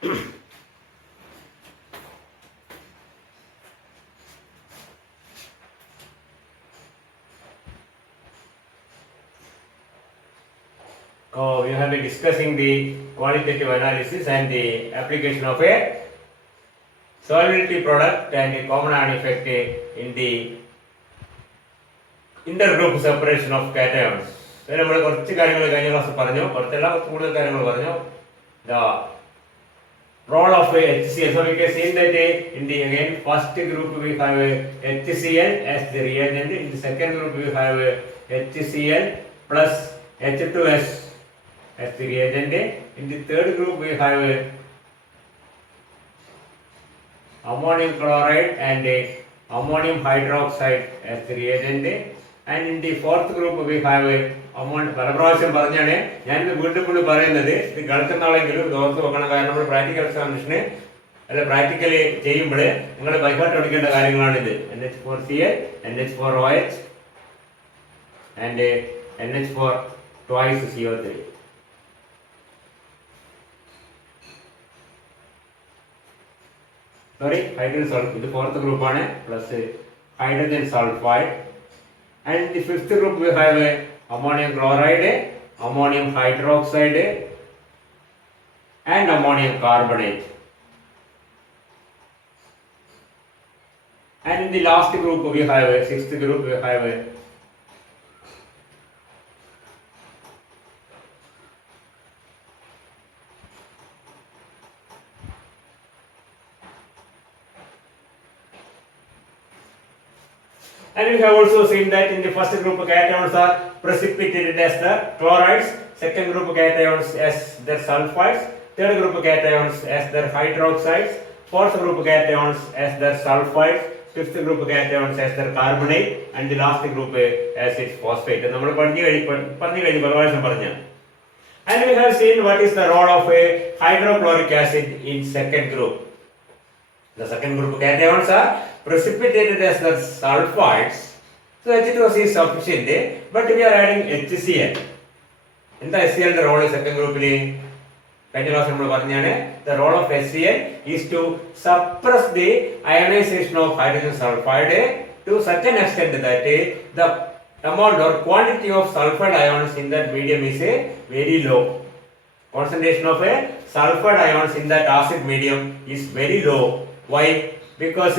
So we have been discussing the qualitative analysis and the application of a solubility product and a common ion effect in the intergroup separation of cations. Then we will see the role of HCl. So we can see that in the again first group we have HCl as the reagent. In the second group we have HCl plus H2S as the reagent. In the third group we have ammonium chloride and ammonium hydroxide as the reagent. And in the fourth group we have ammonium പലപ്രാവശ്യം പറഞ്ഞാണ് ഞാനിത് വീണ്ടും വീണ്ടും പറയുന്നത് ഇത് കളിക്കുന്നാളെങ്കിലും ഓർത്ത് വെക്കണം. കാരണം നമ്മൾ പ്രാക്ടിക്കൽ എക്സാമിനേഷന് അല്ല പ്രാക്ടിക്കലി ചെയ്യുമ്പോൾ നിങ്ങൾ ബൈഹാർട്ട് പഠിക്കേണ്ട കാര്യങ്ങളാണിത്. NH4Cl, NH4OH and NH4 twice CO3. Sorry, hydrogen sulfide. ഇത് ഫോർത്ത് ഗ്രൂപ്പാണ് plus hydrogen sulphide. And in the fifth group we have ammonium chloride, ammonium hydroxide and ammonium carbonate. And in the last group we have sixth group we have and we have also seen that in the first group cations are precipitated as the chlorides, second group cations as their sulfides, third group cations as their hydroxides, fourth group cations as their sulfides, fifth group cations as their carbonate, and the last group as its phosphate. And we have seen what is the role of a hydrochloric acid in second group. The second group cations are precipitated as the sulfides. So H2S is sufficient, but we are adding HCl. In the HCl, the role is second group. The role of HCl is to suppress the ionization of hydrogen sulfide to such an extent that the amount or quantity of sulfide ions in that medium is very low. Concentration of sulfide ions in that acid medium is very low. Why? Because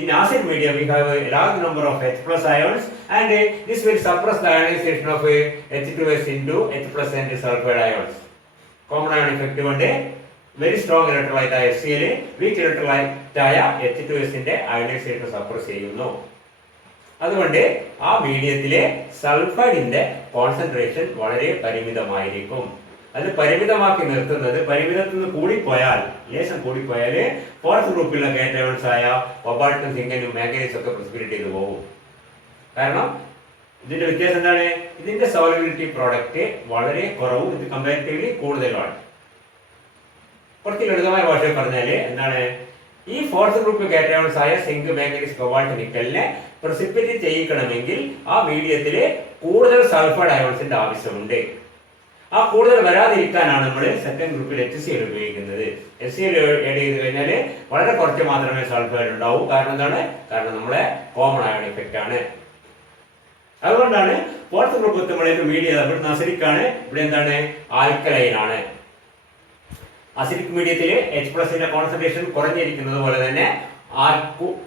in acid medium we have a large number of H plus ions, and this will suppress the ionization of H2S into H plus and sulfide ions. Common ion effect കൊണ്ട് very strong electrolyte ആയ HCl weak electrolyte ആയ H2S ന്റെ ionization suppress ചെയ്യുന്നു. അതുകൊണ്ട് ആ മീഡിയത്തിലെ സൾഫൈഡിന്റെ concentration വളരെ പരിമിതമായിരിക്കും. അത് പരിമിതമാക്കി നിർത്തുന്നത് പരിമിതത്തിൽ നിന്ന് കൂടിപ്പോയാൽ ലേശം കൂടിപ്പോയാൽ ഫോർത്ത് ഗ്രൂപ്പിലുള്ള കാറ്റയോൺസ് ആയ കൊബാൾട്ടും സിങ്കനും മാംഗനീസും ഒക്കെ പ്രിസിപിറ്റേറ്റ് ചെയ്തു പോകും. കാരണം ഇതിന്റെ വ്യത്യാസം എന്താണ്? ഇതിന്റെ സോളിബിലിറ്റി പ്രോഡക്റ്റ് വളരെ കുറവും ഇത് കമ്പാരിറ്റീവ്ലി കൂടുതലുമാണ്. കുറച്ച് ലളിതമായ ഭാഷയിൽ പറഞ്ഞാൽ എന്താണ്, ഈ ഫോർത്ത് ഗ്രൂപ്പ് കാറ്റയോൺസ് ആയ സിങ്ക്, മാംഗനീസ്, കൊബാൾട്ട്, നിക്കലിനെ പ്രിസിപിറ്റേറ്റ് ചെയ്യിക്കണമെങ്കിൽ ആ മീഡിയത്തിൽ കൂടുതൽ സൾഫൈഡ് അയോൺസിന്റെ ആവശ്യമുണ്ട്. ആ കൂടുതൽ വരാതിരിക്കാനാണ് നമ്മൾ സെക്കൻഡ് ഗ്രൂപ്പിൽ HCl ഉപയോഗിക്കുന്നത്. HCl ആഡ് ചെയ്ത് കഴിഞ്ഞാൽ വളരെ കുറച്ച് മാത്രമേ സൾഫൈഡ് ഉണ്ടാവൂ. കാരണം എന്താണ്? കാരണം നമ്മളെ കോമൺ അയോൺ ഇഫക്റ്റ് ആണ്. അതുകൊണ്ടാണ് ഫോർത്ത് ഗ്രൂപ്പ് എത്തുമ്പോഴേക്കും മീഡിയം ഇവിടുന്ന് അസിഡിക്, ഇവിടെ എന്താണ്, ആൽക്കലൈൻ ആണ്. അസിഡിക് മീഡിയത്തിൽ H+ന്റെ കോൺസെൻട്രേഷൻ കുറഞ്ഞിരിക്കുന്നത് പോലെ തന്നെ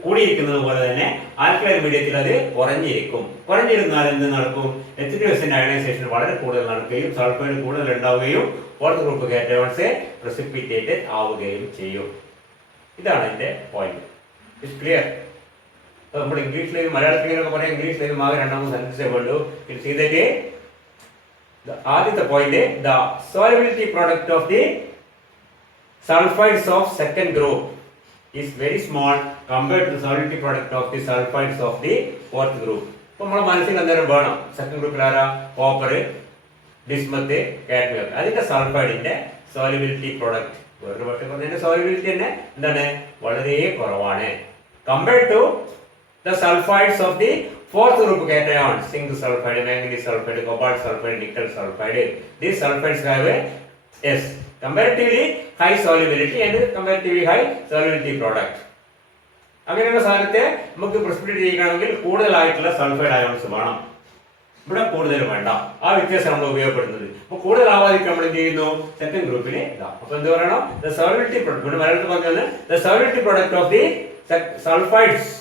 കൂടിയിരിക്കുന്നത് പോലെ തന്നെ ആൽക്കലൈൻ മീഡിയത്തിൽ അത് കുറഞ്ഞിരിക്കും. കുറഞ്ഞിരുന്നാൽ എന്ത് നടക്കും? H2Sന്റെ അയണൈസേഷൻ വളരെ കൂടുതൽ നടക്കുകയും സൾഫൈഡ് കൂടുതൽ ഉണ്ടാവുകയും ഫോർത്ത് ഗ്രൂപ്പ് കാറ്റയോൺസ് പ്രസിപ്പിറ്റേറ്റഡ് ആവുകയും ചെയ്യും. ഇതാണ് എന്റെ പോയിന്റ്. It's clear? നമ്മൾ ഇംഗ്ലീഷിലേക്ക് മലയാളത്തിലൊക്കെ പറയാം, ഇംഗ്ലീഷിലേക്ക് ആകെ രണ്ടാമത് സെന്റൻസേ വേണ്ടൂ. ആദ്യത്തെ point, the solubility product of the sulfides of second group is very small compared to the solubility product of the sulfides of the fourth group. അപ്പോൾ നമ്മുടെ മനസ്സിൽ അന്നേരം വേണം സെക്കൻഡ് ഗ്രൂപ്പിൽ ആരാ, കോപ്പർ, ബിസ്മത്ത്, കാഡ്മിയം, അതിന്റെ സൾഫൈഡിന്റെ സോലിബിലിറ്റി പ്രോഡക്റ്റ് വേറൊരു പക്ഷേ പറഞ്ഞതിന്റെ സോലിബിലിറ്റി തന്നെ എന്താണ്, വളരെ കുറവാണ് compared to the sulphides of the fourth group cations, zinc sulfide, manganese sulfide, cobalt sulfide, nickel sulfide. These sulfides have a comparatively high solubility and comparatively high solubility product. അങ്ങനെയുള്ള സാധനത്തെ നമുക്ക് precipitate ചെയ്യണമെങ്കിൽ കൂടുതലായിട്ടുള്ള sulphide ions വേണം, ഇവിടെ കൂടുതൽ വേണ്ട. ആ വ്യത്യാസം നമ്മൾ ഉപയോഗപ്പെടുന്നത്. അപ്പോൾ കൂടുതലാവാതിരിക്കാൻ നമ്മൾ എന്ത് ചെയ്യുന്നു, സെക്കൻഡ് ഗ്രൂപ്പിന് ഇതാ. അപ്പൊ എന്ത് പറയണം, ദ സോളിബിലിറ്റി പ്രൊഡക്റ്റ്, ഇവിടെ മലയാളത്തിൽ പറഞ്ഞത് the solubility product of the sulphides,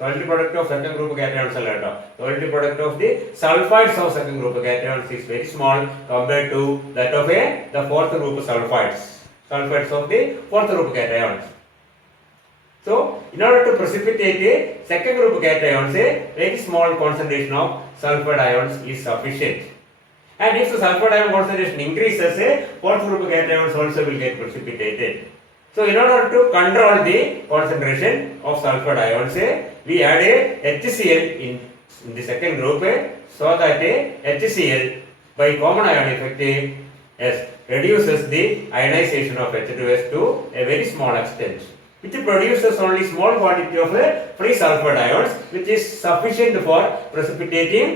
solidity product of second group cations അല്ല കേട്ടോ, solidity product of the sulfides of second group cations is very small compared to that of the fourth group sulfides of the fourth group cations. So in order to precipitate a second group cations, a very small concentration of sulfide ions is sufficient, and if the sulfide ion concentration increases, a fourth group cations also will get precipitated. So in order to control the concentration of sulfide ions, we add a HCl in the second group, so that HCl by common ion effect reduces the ionization of H2S to a very small extent, which produces only small quantity of free sulfide ions, which is sufficient for precipitating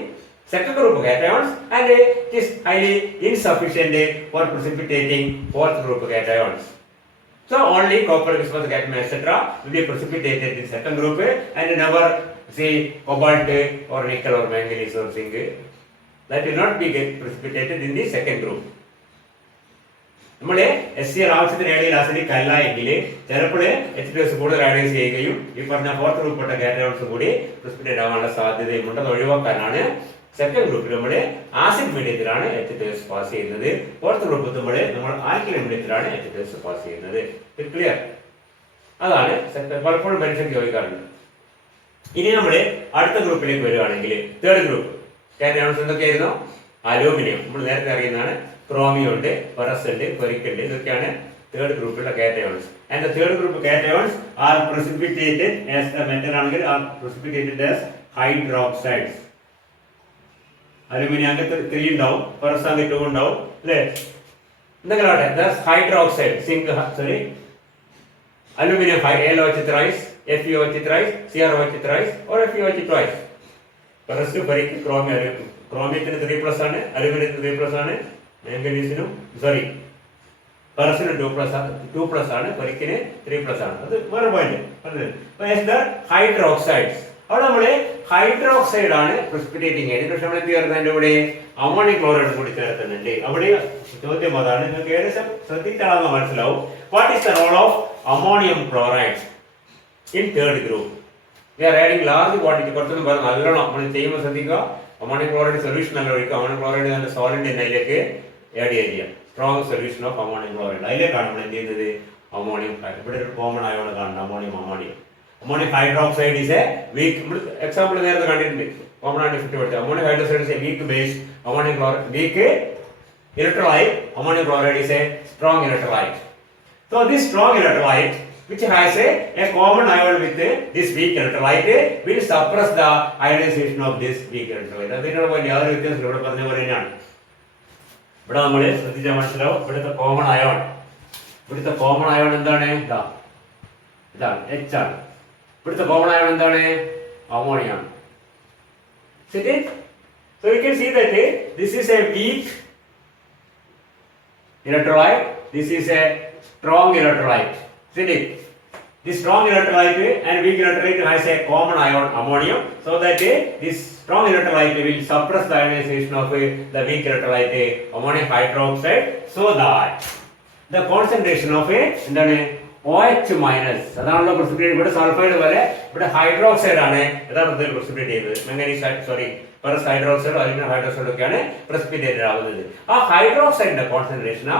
second group cations, and it is highly insufficient for precipitating fourth group cations. So only copper, bismuth, cadmium, etc. will be precipitated in second group, and never say cobalt or nickel or manganese or zinc, that will not be get precipitated in the second group. നമ്മളെ HCl ആവശ്യത്തിന് add ചെയ്ത് acidic അല്ല എങ്കിൽ ചിലപ്പോൾ H2S കൂടുതൽ add ചെയ്യുകയും ഈ പറഞ്ഞ ഫോർത്ത് ഗ്രൂപ്പിൽപ്പെട്ട കാറ്റയോൺസ് കൂടി precipitate ആവാനുള്ള സാധ്യതയുണ്ട്. അത് ഒഴിവാക്കാനാണ് സെക്കൻഡ് ഗ്രൂപ്പിൽ നമ്മൾ ആസിഡ് മീഡിയത്തിലാണ് H2S പാസ് ചെയ്യുന്നത്, ഫോർത്ത് ഗ്രൂപ്പിൽ നമ്മൾ ആൽക്കലൈൻ മീഡിയത്തിലാണ് H2S പാസ് ചെയ്യുന്നത്. ക്ലിയർ? അതാണ് പലപ്പോഴും പരീക്ഷയ്ക്ക് ചോദിക്കാറുണ്ട്. ഇനി നമ്മൾ അടുത്ത ഗ്രൂപ്പിലേക്ക് വരികയാണെങ്കിൽ തേർഡ് ഗ്രൂപ്പ് കാറ്റയോൺസ് എന്തൊക്കെയായിരുന്നു? അലൂമിനിയം, നമ്മൾ നേരത്തെ അറിയുന്നതാണ്. ക്രോമിയം ഉണ്ട്, ഫെറസ് ഉണ്ട്, ഫെറിക് ഉണ്ട്. ഇതൊക്കെയാണ് തേർഡ് ഗ്രൂപ്പിലുള്ള cations. And the third group cations are precipitated as the metal ആണെങ്കിൽ are precipitated as hydroxides. Aluminium ആണെങ്കിൽ 3 ഉണ്ടാവും, ഫെറസ് ആണെങ്കിൽ 2 ഉണ്ടാവും അല്ലേ? എന്തെങ്കിലും ആട്ടെ, hydroxide, zinc, sorry aluminium AlOH thrice, FeOH thrice, CrOH thrice or FeOH twice. Ferrous, ferric, chromium, ക്രോമിയത്തിന് 3+ ആണ്, അലുമിനിയത്തിന് 3+ ആണ്, മാംഗനീസിനും ഫെറസിന് 2+ ആണ്, ഫെറിക്കിന് 3+ ആണ്. അത് വേറെ പോയിന്റ്. ഹൈഡ്രോക്സൈഡ്സ്, അവിടെ നമ്മള് ഹൈഡ്രോക്സൈഡ് ആണ് precipitating ചെയ്യുന്നത്. പക്ഷെ നമ്മൾ എന്ത് ചേർത്തതിന്റെ കൂടെ അമോണിയം ക്ലോറൈഡ് കൂടി ചേർത്തുന്നുണ്ട്. അവിടെ ചോദ്യം അതാണ്, നിങ്ങൾക്ക് ഏകദേശം ശ്രദ്ധിച്ചാണെന്ന് മനസ്സിലാവും. What is the role of ammonium chloride in third group? We are adding large quantity. കുറച്ചൊന്നും പറഞ്ഞാൽ നല്ലോണം നമ്മൾ ചെയ്യുമ്പോൾ ശ്രദ്ധിക്കുക. അമോണിയം ക്ലോറൈഡ് സൊല്യൂഷൻ നല്ല ഒഴിക്കുക. അമോണിയം ക്ലോറൈഡ് നല്ല സോളിഡ് അതിലേക്ക് ആഡ് ചെയ്യുക. Strong solution of ammonium chloride അതിലേക്കാണ് നമ്മൾ എന്ത് ചെയ്യുന്നത്? അമോണിയം. ഇവിടെ ഒരു കോമൺ ആയോണ്ട് കാണുന്നത് ammonium. Ammonium hydroxide is a weak example നേരത്തെ കണ്ടിട്ടുണ്ട്. കോമൺ ആയിട്ട് ഫിറ്റ് പഠിച്ചത്. Ammonium hydroxide is a weak base, ammonium chloride weak electrolyte, ammonium chloride is a strong electrolyte. So this strong electrolyte which has a common ion with this weak electrolyte will suppress the ionization of this weak electrolyte. അതിനോട് പോലെ യാതൊരു വ്യത്യാസം ഇവിടെ പറഞ്ഞ പോലെ തന്നെയാണ്. ഇവിടെ നമ്മൾ ശ്രദ്ധിച്ചാൽ മനസ്സിലാവും. ഇവിടുത്തെ കോമൺ അയോൺ എന്താണ്? ഇതാണ് H ആണ്. ഇവിടുത്തെ കോമൺ അയോൺ എന്താണ്? Ammonia. So you can see that this is a weak electrolyte, this is a strong electrolyte. See it? This strong electrolyte and weak electrolyte has a common ion ammonium, so that this strong electrolyte will suppress the ionization of the weak electrolyte ammonium hydroxide, so that the concentration of എന്താണ് OH minus, അതാണല്ലോ precipitate. ഇവിടെ sulphide പോലെ ഇവിടെ hydroxide ആണ് യഥാർത്ഥത്തിൽ precipitate ചെയ്തത്. Ferrous hydroxide, aluminium hydroxide ഒക്കെയാണ് precipitate ആവുന്നത്. ആ ഹൈഡ്രോക്സൈഡിന്റെ കോൺസെൻട്രേഷൻ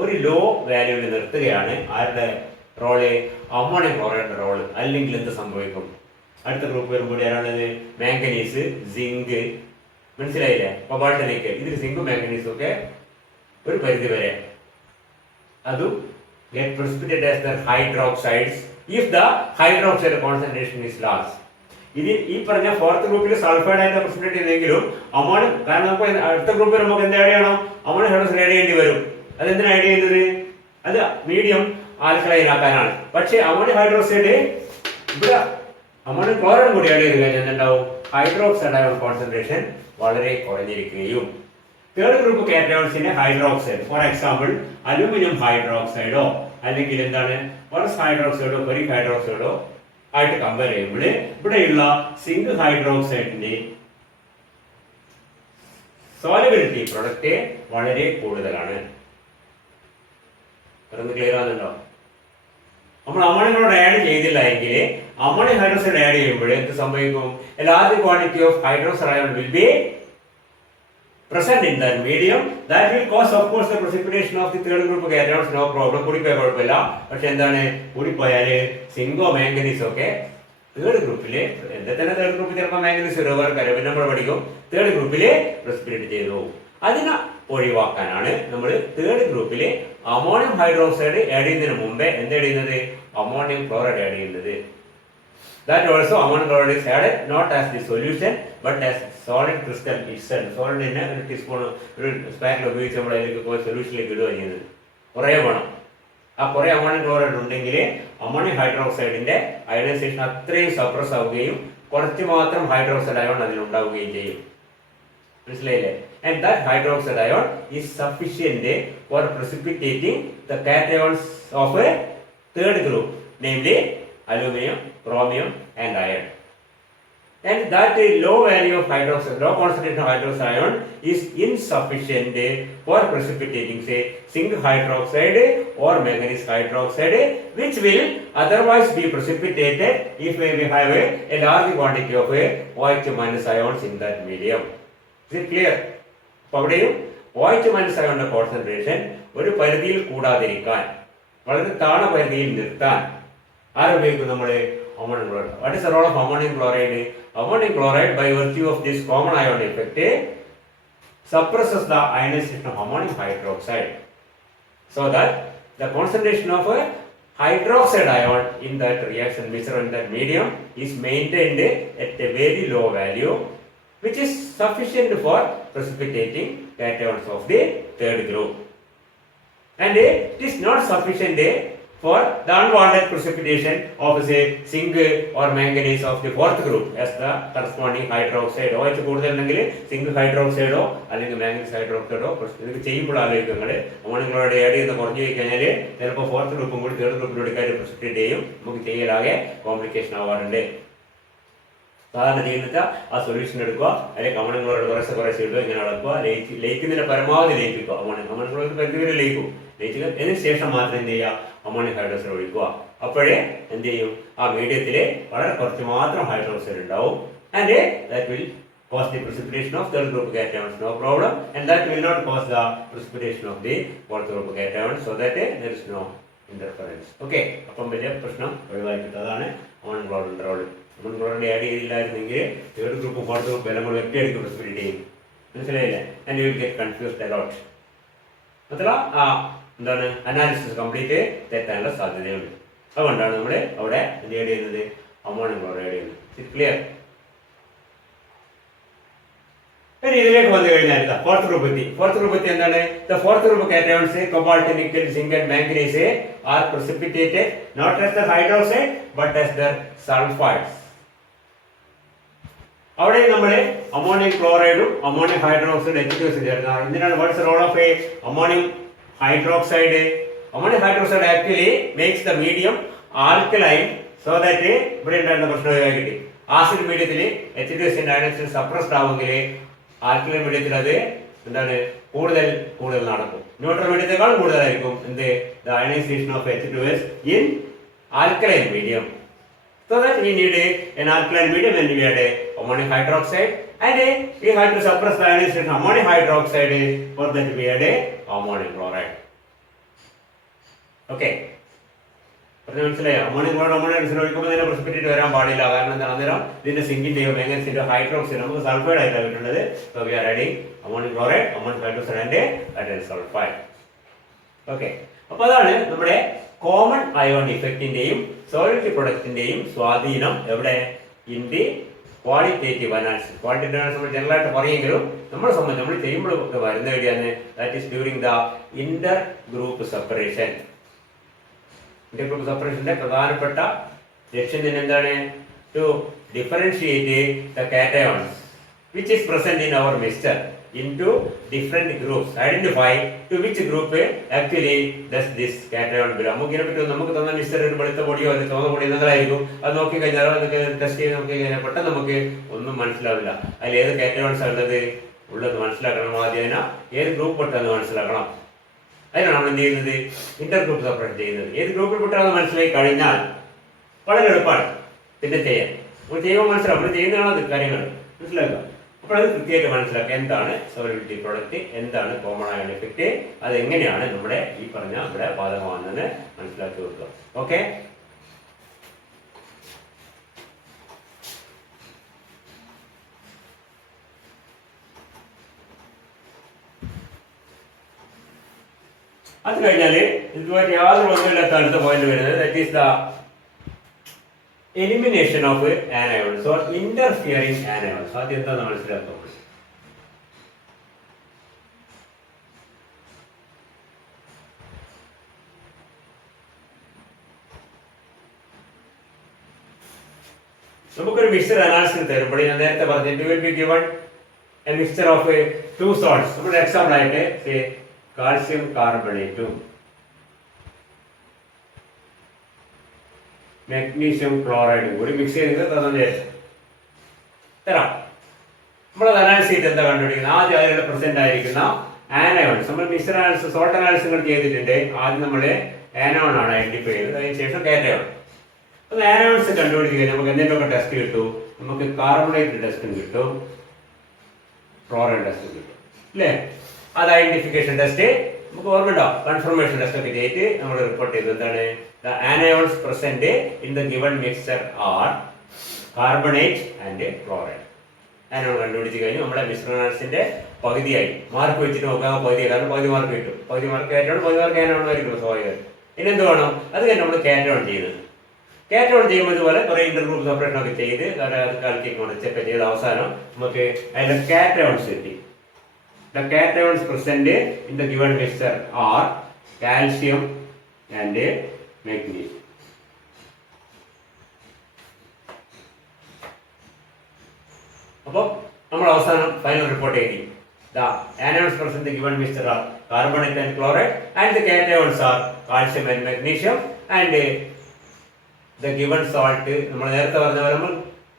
ഒരു ലോ വാല്യൂവിൽ നിർത്തുകയാണ്. ആരുടെ റോള്? Ammonium ക്ലോറൈഡിന്റെ role. അല്ലെങ്കിൽ എന്ത് സംഭവിക്കും? അടുത്ത ഗ്രൂപ്പ് വരുമ്പോൾ ആരാണത്? മാംഗനീസ്, സിങ്ക്, മനസ്സിലായില്ലേ? Cobalt, nickel. ഇതിൽ സിങ്കും മാംഗനീസും ഒക്കെ ഒരു പരിധി വരെ അതും get precipitated as the hydroxides if the hydroxide concentration is large. ഇത് ഈ പറഞ്ഞ ഫോർത്ത് ഗ്രൂപ്പിൽ സൾഫൈഡ് ആയിട്ട് precipitate ചെയ്തെങ്കിലും അമോണിയം, കാരണം നമുക്ക് അടുത്ത ഗ്രൂപ്പിൽ നമുക്ക് എന്ത് ആഡ് ചെയ്യണം? അമോണിയം ഹൈഡ്രോക്സൈഡ് ആഡ് ചെയ്യേണ്ടി വരും. അതെന്തിനാ ആഡ് ചെയ്യുന്നത്? അത് മീഡിയം ആൽക്കലൈൻ ആക്കാനാണ്. പക്ഷേ അമോണിയം ഹൈഡ്രോക്സൈഡ് ഇവിടെ അമോണിയം ക്ലോറൈഡ് കൂടി ആഡ് ചെയ്ത് കഴിഞ്ഞാൽ എന്താവും? ഹൈഡ്രോക്സൈഡ് ആയ കോൺസെൻട്രേഷൻ വളരെ കുറഞ്ഞിരിക്കുകയും തേർഡ് ഗ്രൂപ്പ് കാറ്റയോൺസിന്റെ ഹൈഡ്രോക്സൈഡ്, ഫോർ എക്സാമ്പിൾ അലുമിനിയം ഹൈഡ്രോക്സൈഡോ അല്ലെങ്കിൽ എന്താണ് ഫെറസ് ഹൈഡ്രോക്സൈഡോ ഫെറിക് ഹൈഡ്രോക്സൈഡോ ആയിട്ട് കമ്പയർ ചെയ്യുമ്പോൾ ഇവിടെയുള്ള സിങ്ക് ഹൈഡ്രോക്സൈഡിന്റെ സോലബിലിറ്റി പ്രൊഡക്റ്റ് വളരെ കൂടുതലാണ്. ക്ലിയർ ആകുന്നുണ്ടോ? നമ്മൾ അമോണിയം ക്ലോറൈഡ് ആഡ് ചെയ്തില്ല എങ്കിൽ അമോണിയം ഹൈഡ്രോക്സൈഡ് ആഡ് ചെയ്യുമ്പോൾ എന്ത് സംഭവിക്കും? A large quantity of hydroxide ion will be present in that medium. That will cause, of course, the precipitation of the third group cations. No problem. കൂടിപ്പോയ കുഴപ്പമില്ല. പക്ഷെ എന്താണ് കൂടിപ്പോയാല് സിങ്കോ manganese ഒക്കെ third ഗ്രൂപ്പില് തന്നെ third ഗ്രൂപ്പിൽ ചിലപ്പോൾ മാംഗനീസ് പിന്നെ നമ്മൾ പഠിക്കും തേർഡ് ഗ്രൂപ്പില് പ്രസിപ്പിറ്റേറ്റ് ചെയ്തു. അതിനെ ഒഴിവാക്കാനാണ് നമ്മൾ തേർഡ് ഗ്രൂപ്പില് അമോണിയം ഹൈഡ്രോക്സൈഡ് ആഡ് ചെയ്യുന്നതിന് മുമ്പേ എന്ത് ആഡ് ചെയ്യുന്നത്? അമോണിയം ക്ലോറൈഡ് ആഡ് ചെയ്യുന്നത്. That also ammonium chloride is added not as the solution but as solid crystal itself. Solid in a teaspoon spatula ഉപയോഗിച്ച് നമ്മൾ അതിലേക്ക് സൊല്യൂഷനിലേക്ക് ഇടുക ചെയ്യുന്നത്. കുറേ വേണം. ആ കുറേ അമോണിയം ക്ലോറൈഡ് ഉണ്ടെങ്കിൽ അമോണിയം ഹൈഡ്രോക്സൈഡിന്റെ അയണൈസേഷൻ അത്രയും സപ്രസ് ആവുകയും കുറച്ച് മാത്രം ഹൈഡ്രോക്സൈഡ് അയോൺ അതിലുണ്ടാവുകയും ചെയ്യും. മനസ്സിലായില്ലേ? And that hydroxide ion is sufficient for precipitating the cations of a third group, namely aluminum, chromium and iron. And that low value of hydroxide, low concentration of hydroxide ion is insufficient for precipitating say zinc hydroxide or manganese hydroxide, which will otherwise be precipitated if we have a large quantity of OH minus ions in that medium. Is it clear? അവിടെയും OH minus ion concentration ഒരു പരിധിയിൽ കൂടാതിരിക്കാൻ, വളരെ താഴ്ന്ന പരിധിയിൽ നിർത്താൻ ആരുപയോഗിക്കും നമ്മൾ? Ammonium chloride. What is the role of ammonium chloride? Ammonium chloride, by virtue of this common ion effect, suppresses the ionization of ammonium hydroxide, so that the concentration of a hydroxide ion in that reaction mixture in that medium is maintained at a very low value, which is sufficient for precipitating cations of the third group. And it is not sufficient for the unwanted precipitation of say zinc or manganese of the fourth group as the corresponding hydroxide. OH കൂടുതലുണ്ടെങ്കിൽ zinc ഹൈഡ്രോക്സൈഡോ അല്ലെങ്കിൽ manganese ഹൈഡ്രോക്സൈഡോ ഇത് ചെയ്യുമ്പോൾ ആലോചിക്കുക. Ammonium chloride add ചെയ്ത് കുറഞ്ഞു പോയി കഴിഞ്ഞാൽ ചിലപ്പോൾ ഫോർത്ത് ഗ്രൂപ്പും കൂടി തേർഡ് ഗ്രൂപ്പിലൂടെ കാര്യം പ്രസിപ്പിറ്റേറ്റ് ചെയ്യും. നമുക്ക് ചെയ്യലാകെ കോംപ്ലിക്കേഷൻ ആവാറുണ്ട്. സാധാരണ ചെയ്യുന്നത് ആ സൊല്യൂഷൻ എടുക്കുക, അല്ലെങ്കിൽ അമോണിയം ക്ലോറൈഡ് കുറേശ്ശെ ഇടുക, ഇങ്ങനെ അളക്കുക, ലയിക്കുന്നതിന്റെ പരമാവധി ലയിപ്പിക്കുക. അമോണിയം ക്ലോറൈഡ് പരിധി വരെ ലയിക്കും. ലയിച്ചതിന് ശേഷം മാത്രം എന്ത് ചെയ്യുക? അമോണിയം ഹൈഡ്രോക്സൈഡ് ഒഴിക്കുക. അപ്പോഴേ എന്ത് ചെയ്യും? ആ മീഡിയത്തിൽ വളരെ കുറച്ച് മാത്രം ഹൈഡ്രോക്സൈഡ് ഉണ്ടാവും. And that will cause the precipitation of third group cations, no problem, and that will not cause the precipitation of the fourth group cations, so that there is no interference. Okay, അപ്പം വലിയ പ്രശ്നം ഒഴിവാക്കിയിട്ട് അതാണ് ammonium ക്ലോറൈഡിന്റെ റോൾ. Ammonium chloride add ചെയ്തില്ലായിരുന്നെങ്കിൽ third ഗ്രൂപ്പും fourth ഗ്രൂപ്പും എല്ലാം കൂടി ഒറ്റയടിക്ക് പ്രസിപ്പിറ്റേറ്റ് ചെയ്യും. മനസ്സിലായില്ലേ? And you will get confused a lot. മാത്രമല്ല എന്താണ് അനാലിസിസ് കംപ്ലീറ്റ് തെറ്റാനുള്ള സാധ്യതയുണ്ട്. അതുകൊണ്ടാണ് നമ്മൾ അവിടെ എന്ത് ആഡ് ചെയ്യുന്നത്? അമോണിയം ക്ലോറൈഡ് ചെയ്യുന്നത്. It clear? ഇനി ഇതിലേക്ക് വന്നു കഴിഞ്ഞാൽ ഫോർത്ത് ഗ്രൂപ്പ് എത്തി. ഫോർത്ത് ഗ്രൂപ്പ് എത്തി എന്താണ്? The fourth group cations cobalt, nickel, zinc and manganese are precipitated not as the hydroxide but as the sulphides. അവിടെ നമ്മൾ അമോണിയം ക്ലോറൈഡും അമോണിയം ഹൈഡ്രോക്സൈഡ് H2S ചേർന്ന ഇതിനാണ് what's the role of a ammonium hydroxide? Ammonium hydroxide actually makes the medium alkaline, so that ഇവിടെ ഉണ്ടായിരുന്ന പ്രശ്നം ഒഴിവാക്കിയിട്ട് acid മീഡിയത്തിൽ H2S ionization സപ്രസ്ഡ് ആവുമെങ്കിൽ ആൽക്കലൈൻ മീഡിയത്തിൽ അത് എന്താണ് കൂടുതൽ നടക്കും. ന്യൂട്രൽ മീഡിയത്തെക്കാൾ കൂടുതലായിരിക്കും എന്ത്? the ionization of H2S in alkaline medium, so that we need an alkaline medium and we add ammonium hydroxide, and we have to suppress the ionization of ammonium hydroxide, for that we add ammonium chloride. Okay, മനസ്സിലായോ? Ammonium chloride ammonium hydroxide ഒഴിക്കുമ്പോൾ തന്നെ precipitate വരാൻ പാടില്ല. കാരണം എന്താണ്? അന്നേരം ഇതിന്റെ സിങ്കിന്റെയോ മാംഗനീസിന്റെയോ hydroxide നമുക്ക് സൾഫൈഡ് ആയിട്ടാണ് കിട്ടുന്നത്. So we are adding ammonium chloride, ammonium hydroxide and hydrogen sulphide. Okay, അപ്പൊ അതാണ് നമ്മുടെ കോമൺ അയോൺ ഇഫക്റ്റിന്റെയും സോളിഡ് പ്രൊഡക്റ്റിന്റെയും സ്വാധീനം എവിടെ? In the qualitative analysis. Qualitative analysis നമ്മൾ ജനറൽ ആയിട്ട് പറയുമെങ്കിലും നമ്മളെ സംബന്ധിച്ച് നമ്മൾ ചെയ്യുമ്പോൾ വരുന്ന എവിടെയാണ്? That is during the inter group separation. Inter group സെപ്പറേഷന്റെ പ്രധാനപ്പെട്ട ലക്ഷ്യം തന്നെ എന്താണ്? To differentiate the cations which is present in our mixture. into different groups. Identify to which group actually does this cation belong. നമുക്ക് ഇതിനെപ്പറ്റി നമുക്ക് തന്ന mister ഒരു വെളുത്ത പൊടിയോ അല്ലെങ്കിൽ ചുവന്ന പൊടിയോ എന്തെങ്കിലായിരിക്കും. അത് നോക്കി കഴിഞ്ഞാൽ അതൊക്കെ ടെസ്റ്റ് ചെയ്ത് നോക്കി കഴിഞ്ഞാൽ പെട്ടെന്ന് നമുക്ക് ഒന്നും മനസ്സിലാവില്ല. അതിൽ ഏത് കാറ്റഗോൺസ് ഉള്ളത് മനസ്സിലാക്കണം. ആദ്യം ഏത് ഗ്രൂപ്പ് പെട്ടെന്ന് മനസ്സിലാക്കണം. അതിനാണ് നമ്മൾ എന്ത് ചെയ്യുന്നത്, ഇന്റർ ഗ്രൂപ്പ് സെപ്പറേറ്റ് ചെയ്യുന്നത്. ഏത് ഗ്രൂപ്പിൽ പെട്ടെന്ന് മനസ്സിലാക്കി കഴിഞ്ഞാൽ വളരെ എളുപ്പമാണ് പിന്നെ ചെയ്യാൻ. നമ്മൾ ചെയ്യുമ്പോൾ മനസ്സിലാവും, നമ്മൾ ചെയ്യുന്നതാണ് കാര്യങ്ങൾ മനസ്സിലാക്കുക. അപ്പോൾ അത് കൃത്യമായിട്ട് മനസ്സിലാക്കുക എന്താണ് സോളിബിലിറ്റി പ്രോഡക്റ്റ്, എന്താണ് കോമൺ അയൺ എഫക്റ്റ്, അതെങ്ങനെയാണ് നമ്മുടെ ഈ പറഞ്ഞ ഇവിടെ ബാധകമാണെന്ന് മനസ്സിലാക്കി കൊടുക്കുക. ഓക്കെ, അത് കഴിഞ്ഞാൽ ഇതുമായിട്ട് യാതൊരു ബന്ധമില്ലാത്ത അടുത്ത പോയിന്റ് വരുന്നത് that is the elimination of anions or interfering anions. അത് എന്താണെന്ന് മനസ്സിലാക്കുക. നമുക്കൊരു മിക്സർ അനാലിസിസ് തരുമ്പോൾ ഞാൻ നേരത്തെ പറഞ്ഞു it will be given A mixture of two salts. നമ്മുടെ എക്സാമ്പിൾ ആയിട്ട് കാൽസ്യം കാർബണേറ്റും മാഗ്നീഷ്യം ക്ലോറൈഡും കൂടി മിക്സ് ചെയ്ത് തരാം. നമ്മളത് അനാലിസ് ചെയ്തിട്ട് എന്താ കണ്ടുപിടിക്കുന്നത്, ആദ്യം അതിലുള്ള പ്രസന്റ് ആയിരിക്കുന്ന ആനയോൺസ്. നമ്മൾ മിക്സർ അനാലിസിസ് സോൾട്ട് അനാലിസിസ് ചെയ്തിട്ടുണ്ട്. ആദ്യം നമ്മൾ ആനോൺ ആണ് ഐഡന്റിഫൈ ചെയ്തത്, അതിനുശേഷം കാറ്റയോൺ. അപ്പൊ ആനയോൺസ് കണ്ടുപിടിച്ച് കഴിഞ്ഞാൽ നമുക്ക് എന്തെങ്കിലുമൊക്കെ ടെസ്റ്റ് കിട്ടും. നമുക്ക് കാർബണേറ്റ് ടെസ്റ്റും കിട്ടും, ക്ലോറൈഡ് ടെസ്റ്റും കിട്ടും അല്ലേ. അത് ഐഡന്റിഫിക്കേഷൻ ടെസ്റ്റ് നമുക്ക് ഓർമ്മയുണ്ടോ, കൺഫർമേഷൻ ടെസ്റ്റ് ഒക്കെ ചെയ്തിട്ട് നമ്മൾ റിപ്പോർട്ട് ചെയ്തത് എന്താണ്, the anions present in the given mixture are carbonate and chloride. Anion കണ്ടുപിടിച്ച് കഴിഞ്ഞു നമ്മുടെ മിശ്രണത്തിന്റെ പകുതിയായി. മാർക്ക് വെച്ചിട്ട് നോക്കാം പകുതിയായി, കാരണം പകുതി മാർക്ക് കിട്ടും. പകുതി മാർക്ക് കാറ്റോൺ, പകുതി മാർക്ക് ആനോൺ ആയിരിക്കും സ്വാഭാവികം. ഇനി എന്ത് വേണം, അത് കഴിഞ്ഞ് നമ്മൾ കാറ്റോൺ ചെയ്യുന്നത്. കാറ്റോൺ ചെയ്യുമ്പോൾ ഇതുപോലെ കുറെ ഇന്റർ ഗ്രൂപ്പ് സെപ്പറേഷൻ ഒക്കെ ചെയ്ത് അത് കാൽക്കുലേറ്റ് ചെക്ക് ചെയ്ത് അവസാനം നമുക്ക് അതിന്റെ കാറ്റോൺസ് കിട്ടി. The cations present in the given mixture are calcium and magnesium. അപ്പോൾ നമ്മൾ അവസാനം ഫൈനൽ റിപ്പോർട്ട് എഴുതി. The anions present in the given mixture are carbonate and chloride and the cations are calcium and magnesium and the given salt നമ്മൾ നേരത്തെ പറഞ്ഞ പോലെ നമ്മൾ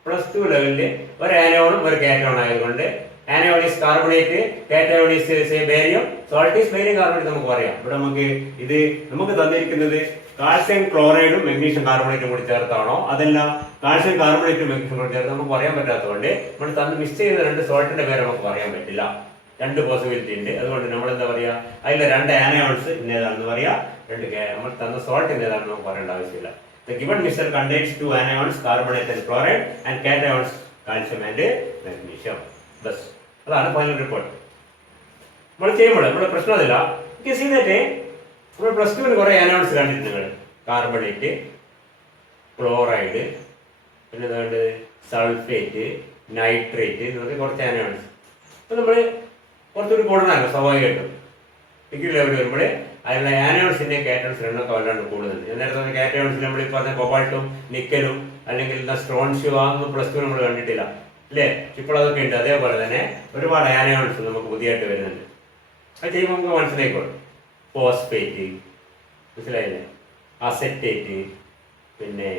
+2 ലെവലിൽ ഒരു ആനയോണും ഒരു കാറ്റയോൺ ആയതുകൊണ്ട് anion is carbonate, cation is say barium, salt is barium carbonate നമുക്ക് പറയാം. ഇവിടെ നമുക്ക് ഇത് നമുക്ക് തന്നിരിക്കുന്നത് കാൽസ്യം ക്ലോറൈഡും മെഗ്നീഷ്യം കാർബണേറ്റും കൂടി ചേർത്താണോ അതല്ല കാൽസ്യം കാർബണേറ്റും മെഗ്നീഷ്യം കൂടി ചേർത്ത് നമുക്ക് പറയാൻ പറ്റാത്തതുകൊണ്ട് നമ്മൾ തന്ന് മിക്സ് ചെയ്യുന്ന രണ്ട് സോൾട്ടിന്റെ പേര് നമുക്ക് പറയാൻ പറ്റില്ല. രണ്ട് പോസിബിലിറ്റി ഉണ്ട്. അതുകൊണ്ട് നമ്മൾ എന്താ പറയാ, അതിലെ രണ്ട് ആനയോൺസ് ഇന്നേതാണെന്ന് പറയാ, നമ്മൾ തന്ന സോൾട്ട് ഇന്നേതാണെന്ന് നമുക്ക് പറയേണ്ട ആവശ്യമില്ല. The given mixture contains two anions, carbonate and chloride, and cations, calcium and magnesium. Thus, അതാണ് ഫൈനൽ റിപ്പോർട്ട്. നമ്മൾ ചെയ്യുമ്പോൾ നമ്മുടെ പ്രശ്നമില്ല. സീനറ്റ് നമ്മൾ +2 കുറെ ആനോൺസ് കണ്ടിട്ടുണ്ട് നിങ്ങൾ. കാർബണേറ്റ്, ക്ലോറൈഡ്, പിന്നെ വേണ്ടത് സൾഫേറ്റ്, നൈട്രേറ്റ് എന്നൊക്കെ കുറച്ച് ആനോൺസ്. അപ്പോൾ നമ്മൾ കുറച്ചുകൂടി കൂടുതലാണ് സ്വാഭാവികമായിട്ടും. ഡിഗ്രി ലെവൽ വരുമ്പോൾ അതിലുള്ള ആനോൺസിന്റെ കാറ്റോൺസിന്റെ എണ്ണം വല്ലാണ്ട് കൂടുന്നുണ്ട്. ഞാൻ നേരത്തെ കാറ്റോൺസിൽ നമ്മൾ ഈ പറഞ്ഞ കൊബാൾട്ടും നിക്കലും അല്ലെങ്കിൽ സ്ട്രോൺഷ്യൂ ആകുമ്പോൾ +2 നമ്മൾ കണ്ടിട്ടില്ല അല്ലേ. ഇപ്പോൾ അതൊക്കെ ഉണ്ട്. അതേപോലെ തന്നെ ഒരുപാട് ആനയോൺസ് നമുക്ക് പുതിയതായിട്ട് വരുന്നുണ്ട്. അത് ചെയ്യുമ്പോൾ നമുക്ക് മനസ്സിലായിക്കോളും. ഫോസ്ഫേറ്റ് മനസ്സിലായില്ലേ, അസെറ്റേറ്റ്, പിന്നെ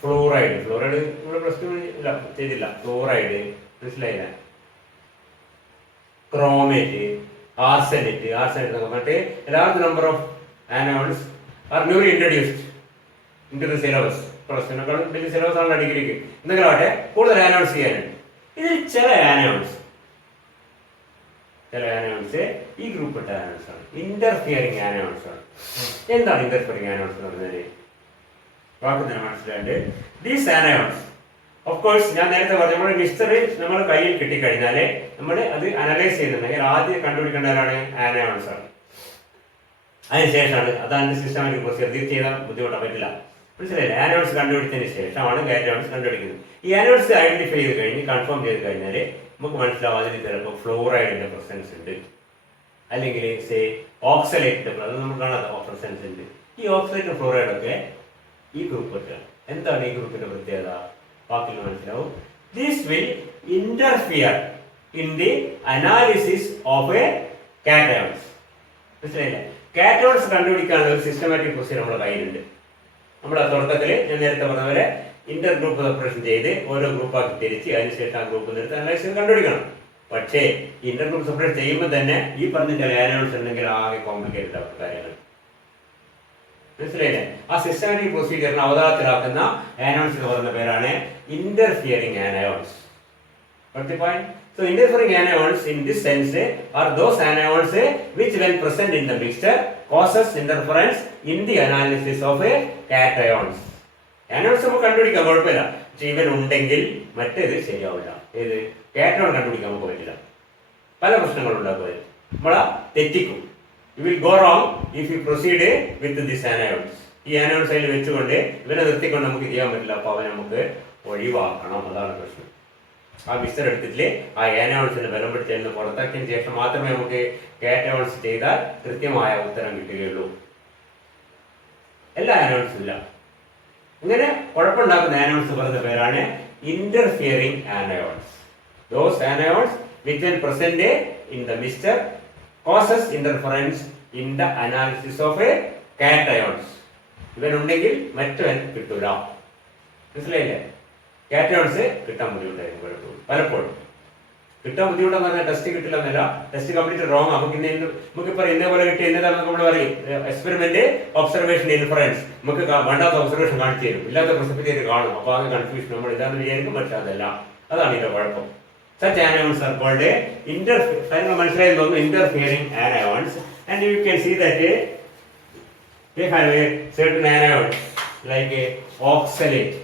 ഫ്ലൂറൈഡ് നമ്മൾ +2 ഇല്ല ചെയ്തില്ല. ഫ്ലൂറൈഡ് മനസ്സിലായില്ല, ക്രോമേറ്റ്, ആർസനേറ്റ് എന്നൊക്കെ മറ്റേ large number of anions are newly introduced into the syllabus. പ്ലസ്റ്റിനേക്കാളും വലിയ സിലബസ് ആണ് ഡിഗ്രിക്ക്. എന്തെങ്കിലും ആവട്ടെ കൂടുതൽ ആനോൺസ് ചെയ്യാനുണ്ട്. ഇതിൽ ചില ആനോൺസ് ഈ ഗ്രൂപ്പിട്ട ആനോൺസ് ആണ്, ഇന്റർഫിയറിംഗ് ആനോൺസ് ആണ്. എന്താണ് ഇന്റർഫിയറിംഗ് ആനോൺസ് എന്ന് പറഞ്ഞാൽ വാക്ക് തന്നെ മനസ്സിലായിട്ട് ദീസ് ആനോൺസ് ഓഫ് കോഴ്സ് ഞാൻ നേരത്തെ പറഞ്ഞു നമ്മുടെ മിക്സ്ചർ നമ്മൾ കയ്യിൽ കിട്ടിക്കഴിഞ്ഞാല് നമ്മൾ അത് അനലൈസ് ചെയ്യുന്നുണ്ടെങ്കിൽ ആദ്യം കണ്ടുപിടിക്കേണ്ടവരാണ് ആനോൺസ് ആണ്. അതിനുശേഷമാണ് അതാണ് സിസ്റ്റമാറ്റിക് പ്രൊസീജിയർ. ഇത് ചെയ്താൽ ബുദ്ധിമുട്ടാൻ പറ്റില്ല. മനസ്സിലായില്ലേ? ആനോൺസ് കണ്ടുപിടിച്ചതിന് ശേഷമാണ് കാറ്റയോൺസ് കണ്ടുപിടിക്കുന്നത്. ഈ ആനോൺസ് ഐഡന്റിഫൈ ചെയ്ത് കഴിഞ്ഞ് കൺഫേം ചെയ്ത് കഴിഞ്ഞാൽ നമുക്ക് മനസ്സിലാവും അതിൽ ചിലപ്പോൾ ഫ്ലൂറൈഡിന്റെ പ്രസൻസ് ഉണ്ട്, അല്ലെങ്കിൽ സേ ഓക്സലേറ്റിന്റെ അത് നമ്മൾ കാണാത്ത പ്രസൻസ് ഉണ്ട്. ഈ ഓക്സലേറ്റും ഫ്ലൂറൈഡൊക്കെ ഈ ഗ്രൂപ്പ് പറ്റുകയാണ്. എന്താണ് ഈ ഗ്രൂപ്പിന്റെ പ്രത്യേകത? ബാക്കി മനസ്സിലാവും. This will interfere in the analysis of a cations. മനസ്സിലായില്ലേ? കാറ്റോൺസ് കണ്ടുപിടിക്കാനുള്ള ഒരു സിസ്റ്റമാറ്റിക് പ്രൊസീജിയർ നമ്മുടെ കയ്യിലുണ്ട്. നമ്മുടെ തുടക്കത്തിൽ ഞാൻ നേരത്തെ പറഞ്ഞ പോലെ ഇന്റർ ഗ്രൂപ്പ് സെപ്പറേഷൻ ചെയ്ത് ഓരോ ഗ്രൂപ്പാക്കി തിരിച്ച് അതിനുശേഷം ആ ഗ്രൂപ്പ് നിർത്തി അനാലിസിസ് കണ്ടുപിടിക്കണം. പക്ഷേ ഇന്റർ ഗ്രൂപ്പ് സെപ്പറേറ്റ് ചെയ്യുമ്പോൾ തന്നെ ഈ പറഞ്ഞ ചില ആനോൺസ് ഉണ്ടെങ്കിൽ ആകെ കോംപ്ലിക്കേറ്റഡ് ആവും കാര്യങ്ങൾ. മനസ്സിലായില്ലേ? ആ സിസ്റ്റമാറ്റിക് പ്രൊസീജിയറിനെ അവതാളത്തിലാക്കുന്ന ആനോൺസ് എന്ന് പറയുന്ന പേരാണ് interfering anions. So interfering anions in this sense are those anions which when present in the mixture causes interference in the analysis of a cations. Anions നമുക്ക് കണ്ടുപിടിക്കാൻ കുഴപ്പമില്ല, പക്ഷെ ഇവൻ ഉണ്ടെങ്കിൽ മറ്റേത് ശരിയാവില്ല. ഏത് കാറ്റയോൺ കണ്ടുപിടിക്കാൻ നമുക്ക് പറ്റില്ല, പല പ്രശ്നങ്ങളുണ്ടാക്കും, നമ്മളെ തെറ്റിക്കും. You will go wrong if you proceed with this anions. ഈ ആനയോൺസ് അതിൽ വെച്ചുകൊണ്ട് ഇവനെ നിർത്തിക്കൊണ്ട് നമുക്ക് ചെയ്യാൻ പറ്റില്ല. അപ്പോൾ അവനെ നമുക്ക് ഒഴിവാക്കണം, അതാണ് പ്രശ്നം. ആ മിക്സർ എടുത്തിട്ട് ആ ആനയോൺസിന്റെ ബലം പിടിച്ചതിന് പുറത്താക്കിയതിന് ശേഷം മാത്രമേ നമുക്ക് കാറ്റയോൺസ് ചെയ്താൽ കൃത്യമായ ഉത്തരം കിട്ടുകയുള്ളൂ. എല്ലാ ആനയോൺസും ഇല്ല. ഇങ്ങനെ കുഴപ്പമുണ്ടാക്കുന്ന ആനയോൺസ് പറയുന്ന പേരാണ് interfering anions. Those anions which when present in the mixture causes interference in the analysis of a cations. ഇവൻ ഉണ്ടെങ്കിൽ മറ്റവൻ കിട്ടൂല. മനസ്സിലായില്ലേ? കാറ്റയോൺസ് കിട്ടാൻ ബുദ്ധിമുട്ടായിരുന്നു പലപ്പോഴും. കിട്ടാൻ ബുദ്ധിമുട്ടെന്ന് പറഞ്ഞാൽ ടെസ്റ്റ് കിട്ടില്ല എന്നല്ല, ടെസ്റ്റ് കംപ്ലീറ്റ് റോങ്. നമുക്കിപ്പോൾ ഇന്നേപോലെ കിട്ടി എന്നതാണ് നമ്മൾ പറയും. എക്സ്പെരിമെന്റ് ഒബ്സർവേഷൻ ഇൻഫറൻസ് നമുക്ക് വേണ്ടാത്ത ഒബ്സർവേഷൻ കാണിച്ചു തരും, ഇല്ലാത്ത പ്രസിപ്പിറ്റേറ്റ് കാണും. അപ്പോൾ ആകെ കൺഫ്യൂഷൻ, നമ്മൾ ഇതാണെന്ന് വിചാരിക്കും, പക്ഷെ അതല്ല. അതാണ് ഇതിന്റെ കുഴപ്പം. Such anions are called മനസ്സിലായി തോന്നുന്നു interfering anions, and you can see that they have a certain anions like a oxalate.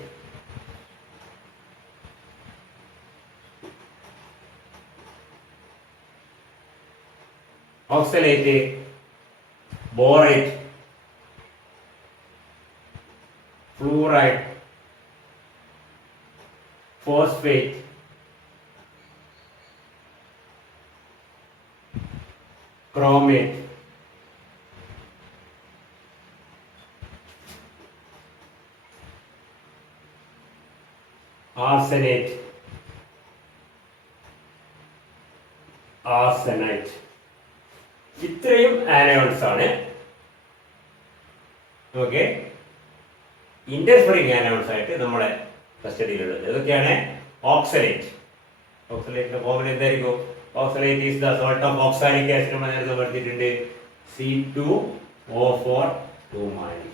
Oxalate, borate, fluoride, phosphate, chromate, arsenate, arsenite. ഇത്രയും ആനയോൺസ് ആണ് ഓക്കെ ഇന്റർഫറിംഗ് ആനയോൺസ് ആയിട്ട് നമ്മുടെ കസ്റ്റഡിയിലുള്ളത്. ഏതൊക്കെയാണ്? ഓക്സലേറ്റ്. ഓക്സലേറ്റിന്റെ ഫോർമുല എന്തായിരിക്കും? Oxalate is the salt of oxalic acid. നമ്മൾ നേരത്തെ പഠിച്ചിട്ടുണ്ട്, C2O4 2-.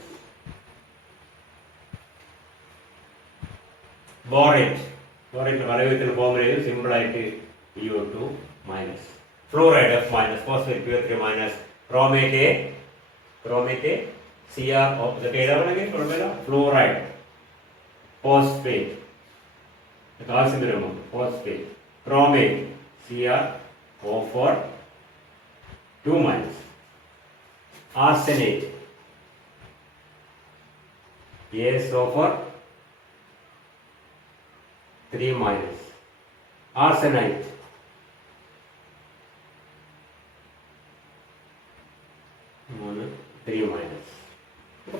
Borate. Borate പല വിധത്തിലുള്ള ഫോർമുലയിൽ സിമ്പിൾ ആയിട്ട് PO2-. Fluoride F-, phosphate PO3-, chromate Cr ഇതൊക്കെ ഏതാണെങ്കിൽ കുഴപ്പമില്ല. ഫ്ലൂറൈഡ്, ഫോസ്ഫേറ്റ് കാൽസ്യം ദ്രവം phosphate, chromate CrO4 2-, arsenate AsO4 3-, arsenite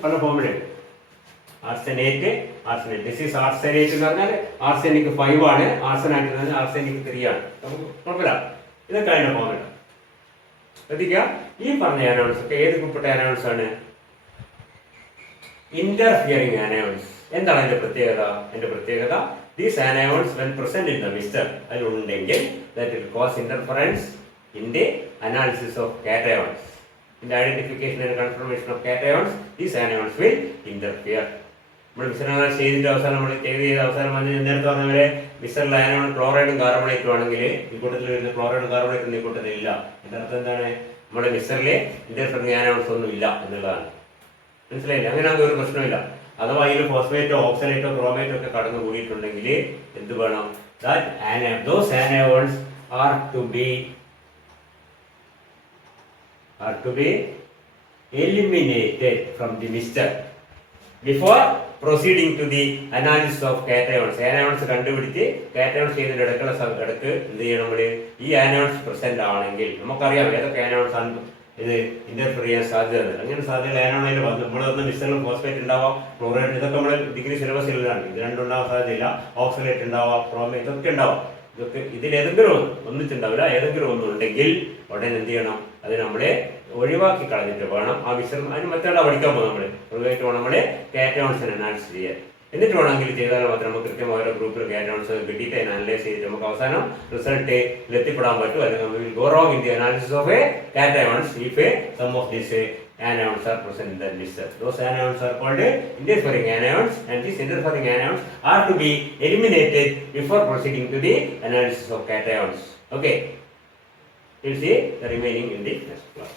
പല ഫോമിലുണ്ട്. ആർസനേറ്റ് ദിസ് ആർസനേറ്റ് എന്ന് പറഞ്ഞാൽ ആർസെനിക് 5 ആണ്, ആർസനൈറ്റ് എന്ന് പറഞ്ഞാൽ ആർസെനിക് 3 ആണ്. നമുക്ക് കുഴപ്പമില്ല, ഇതൊക്കെ അതിന്റെ ഫോമില. ശ്രദ്ധിക്കുക, ഈ പറഞ്ഞ ആനോൺസ് ഒക്കെ ഏത് ഗ്രൂപ്പിട്ട ആനോൺസ് ആണ്? Interfering anions. എന്താണ് അതിന്റെ പ്രത്യേകത? These anions when present in the mixture അതിലുണ്ടെങ്കിൽ that will cause interference in the analysis of cations. In the identification and confirmation of cations, these anions will interfere. നമ്മൾ മിശ്രണങ്ങൾ ചെയ്തിട്ട് അവസാനം നമ്മൾ ചെയ്ത് അവസാനം നേരത്തെ പറഞ്ഞ പോലെ മിശ്രിത അയനോൺ ക്ലോറൈഡും കാർബണേറ്റും ആണെങ്കിൽ ഈ കൂട്ടത്തിൽ വരുന്ന ക്ലോറൈഡും കാർബണേറ്റും ഈ കൂട്ടത്തിൽ ഇല്ല. ഇതിന്റെ അർത്ഥം എന്താണ്? നമ്മുടെ മിശ്രിലെ ഇന്റർഫിയറിംഗ് അയനോൺസ് ഒന്നും ഇല്ല എന്നുള്ളതാണ്. മനസ്സിലായില്ല? അങ്ങനെ ആകുമ്പോൾ ഒരു പ്രശ്നമില്ല. അഥവാ ഇതിൽ ഫോസ്ഫേറ്റോ ഓക്സലേറ്റോ ക്രോമേറ്റോ ഒക്കെ കടന്നു കൂടിയിട്ടുണ്ടെങ്കിൽ എന്ത് വേണം? Those anions are to be eliminated from the mixture before proceeding to the analysis of cations. Anions കണ്ടുപിടിച്ച് cations ചെയ്തതിന്റെ ഇടയ്ക്ക് എന്ത് ചെയ്യണം? നമ്മൾ ഈ anions പ്രസന്റ് ആണെങ്കിൽ നമുക്കറിയാം ഏതൊക്കെ anions ആണ് ഇത് ഇന്റർഫിയർ ചെയ്യാൻ സാധ്യത. അങ്ങനെ സാധ്യത ആനോണിൽ വന്നു നമ്മൾ വന്ന മിശ്രിതം ഫോസ്ഫേറ്റ് ഉണ്ടാവാം, ക്ലോറൈഡ്, ഇതൊക്കെ നമ്മൾ ഡിഗ്രി സിലബസിലാണ്. ഇത് രണ്ടുണ്ടാവാൻ സാധ്യതയില്ല. ഓക്സലേറ്റ് ഉണ്ടാവാം, ക്രോമേറ്റ് ഇതൊക്കെ ഉണ്ടാവാം. ഇതൊക്കെ ഇതിലേതെങ്കിലും ഒന്നിച്ചുണ്ടാവില്ല, ഏതെങ്കിലും ഒന്നുണ്ടെങ്കിൽ ഉടനെ എന്ത് ചെയ്യണം, അത് നമ്മളെ ഒഴിവാക്കി കളഞ്ഞിട്ട് വേണം ആ വിശ്രമം. അതിന് മെത്തേഡാണ് പഠിക്കാൻ പോകുന്നത്. നമ്മൾ ഒഴിവായിട്ട് വേണം നമ്മൾ കാറ്റയോൺസിനെ അനാലിസിസ് ചെയ്യാൻ. എന്നിട്ട് വേണമെങ്കിൽ ചെയ്താൽ മാത്രം നമുക്ക് കൃത്യമായ ഓരോ ഗ്രൂപ്പിൽ കാറ്റയോൺസ് കിട്ടിയിട്ട് അതിനെ അനലൈസ് ചെയ്തിട്ട് നമുക്ക് അവസാനം റിസൾട്ടിൽ എത്തിപ്പെടാൻ പറ്റും. അല്ലെങ്കിൽ നമ്മൾ will go wrong in the analysis of a cations if some of these anions are present in the list. Those anions are called interfering anions, and these interfering anions are to be eliminated before proceeding to the analysis of cations. Okay, we'll see the remaining in the next class.